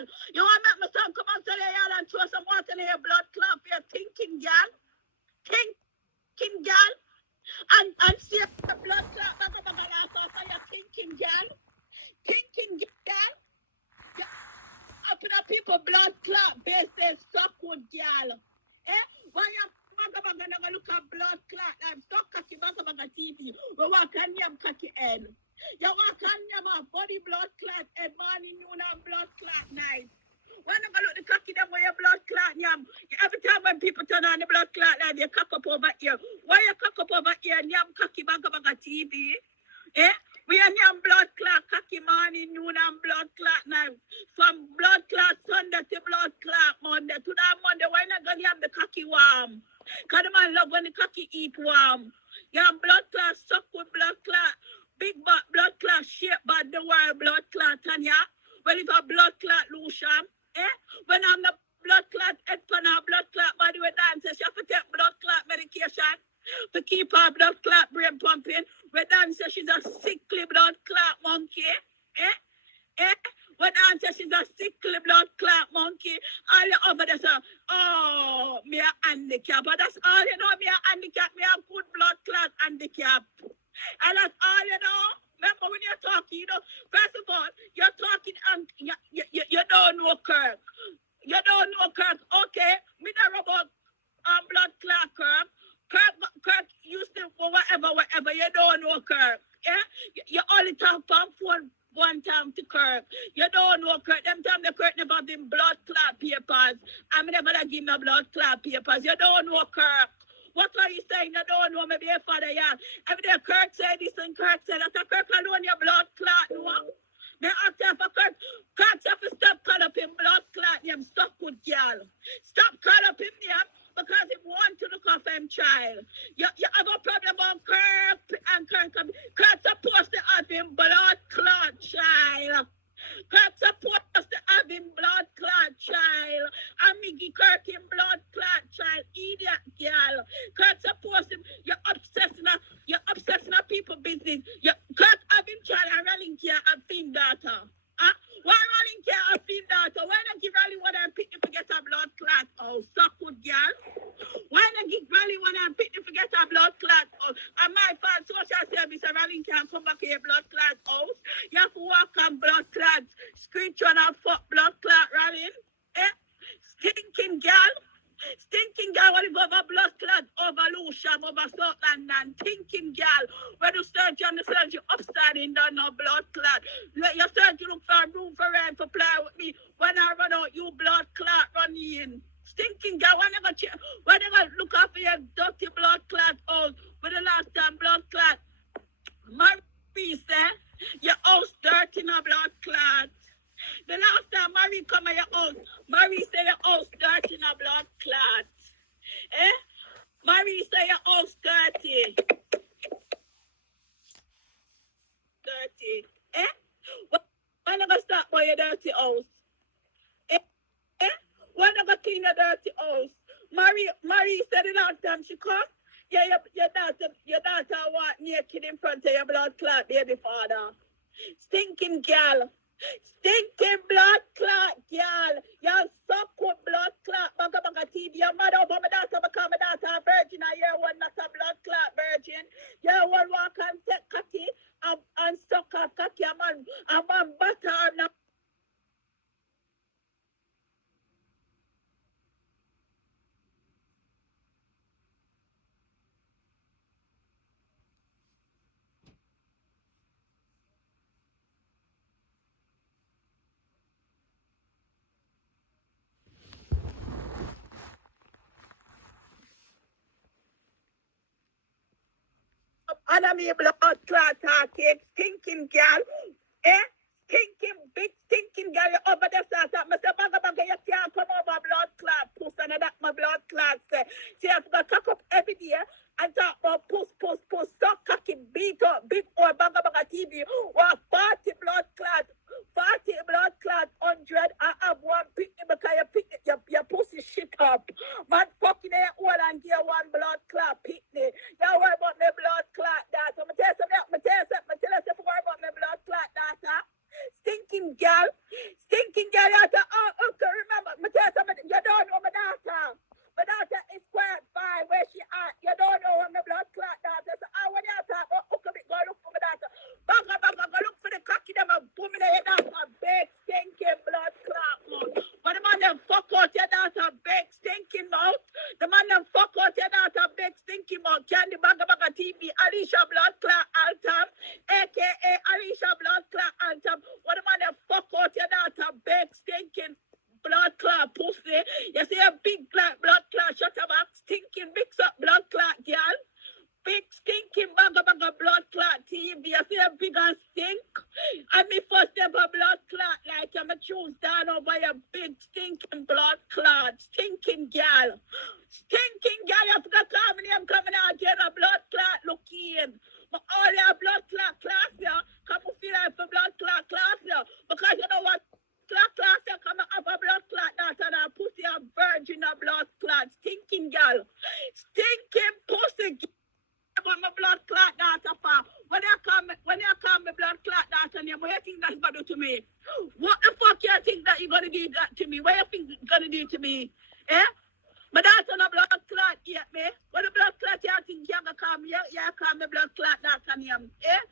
gal. You want to make my son come out to the yard and throw some water in your blood clot for your thinking gal? Thinking gal? And see the blood clot back up for your thinking gal? Thinking gal? Up in the people blood clot base they suck with gal. Eh? Why you gonna look at blood clot and stop cocky back TV? We walk on your cocky head. You walk on your body blood clot and morning, noon and blood clot night. When you look the cocky them where your blood clot yam. Every time when people turn on the blood clot line, you cock up over here. Why you cock up over here and yam cocky back up TV? Eh? We are yam blood clot cocky morning, noon and blood clot night. From blood clot Sunday to blood clot Monday. To that Monday, why not gonna yam the cocky warm? Cause the man love when the cocky eat warm. Yam blood clot suck with blood clot. Big blood clot shape but the wild blood clot Tanya. Well if a blood clot lotion, eh? When I'm the blood clot head pan a blood clot body with dances, she have to take blood clot medication to keep her blood clot brain pumping. When Dan says she's a sickly blood clot monkey, eh? Eh? When Dan says she's a sickly blood clot monkey, all you over there say, oh, me a handicap. But that's all you know, me a handicap, me a good blood clot handicap. And that's all you know. Remember when you're talking, you know, first of all, you're talking and you don't know Kirk. You don't know Kirk. Okay, me not about blood clot Kirk. Kirk used to whatever. You don't know Kirk. Yeah? You only talk on phone one time to Kirk. You don't know Kirk. Them time the Kirk never been blood clot papers. I'm never gonna give no blood clot papers. You don't know Kirk. What are you saying? You don't know maybe your father, yeah. Every day Kirk said this and Kirk said that. Kirk alone your blood clot, no? They after for Kirk. Kirk have to stop calling up him blood clot name. Stop with girl. Stop calling up him name. Because he want to look after him child. You have a problem on Kirk and Kirk. Kirk supposed to have him blood clot child. Kirk supposed to have him blood clot child. And me give Kirk him blood clot child. Idiot girl. Kirk supposed to, you're obsessing with people business. Kirk have him child and Rawlin care have him daughter. Huh? Why Rawlin care have him daughter? Why not give Rawlin one and pick him to get a blood clot? Oh, suck good girl. Why not give Rawlin one and pick him to get a blood clot? Oh, and my father social service and Rawlin can't come back here blood clot house. You have to walk on blood clot. Screeching and fuck blood clot Rawlin. Eh? Stinking girl. Stinking girl when you go over blood clot, over Lusham, over Scotland and thinking girl. When you surgeon, the surgery upside in down no blood clot. Your surgery look for a room for rent for play with me. When I run out, you blood clot run in. Stinking girl, when you go look after your dirty blood clot out, when the last time blood clot. Marie said, your house dirty no blood clot. The last time Marie come at your house, Marie say your house dirty in a blood clot. Eh? Marie say your house dirty. Dirty. Eh? When I go start by your dirty house? Eh? Eh? When I go clean your dirty house? Marie said the last time she come, yeah, your daughter walk naked in front of your blood clot baby father. Stinking girl. Stinking blood clot, girl. Y'all suck with blood clot. Bagga TV. Your mother over my daughter become my daughter a virgin. And you're one not a blood clot virgin. You're one walk and take cocky and suck a cocky. A man butter now. And I'm a blood clot talking, stinking girl. Eh? Big stinking girl, you over there start up. Mr. Bagga, you can't come over blood clot, puss, and that my blood clot say. She has to cock up every day and talk about puss, so cocky, beat up, big or Bagga TV, or 40 blood clot, 100, I have one picnic because you pick your pussy shit up. Man fucking ain't old and give one blood clot picnic. You worry about my blood clot data. I'm tell you something about my blood clot data. Stinking girl, you have to big and stink. And me first ever blood clot like you. Me choose down over your big stinking blood clot. Stinking gal. Stinking gal. You have to come in here coming out here a blood clot looking. But all your blood clot class here. Come and feel like for blood clot class here. Because you know what? Class here come and have a blood clot that and I pussy a virgin a blood clot. Stinking gal. Stinking pussy. On my blood clot daughter, pa. When you come me blood clot daughter name, what you think that's gonna do to me? What the fuck you think that you're gonna do that to me? What you think you're gonna do to me? Eh? My daughter no blood clot yet, me. What the blood clot you think you're gonna come? You call me blood clot daughter name, eh?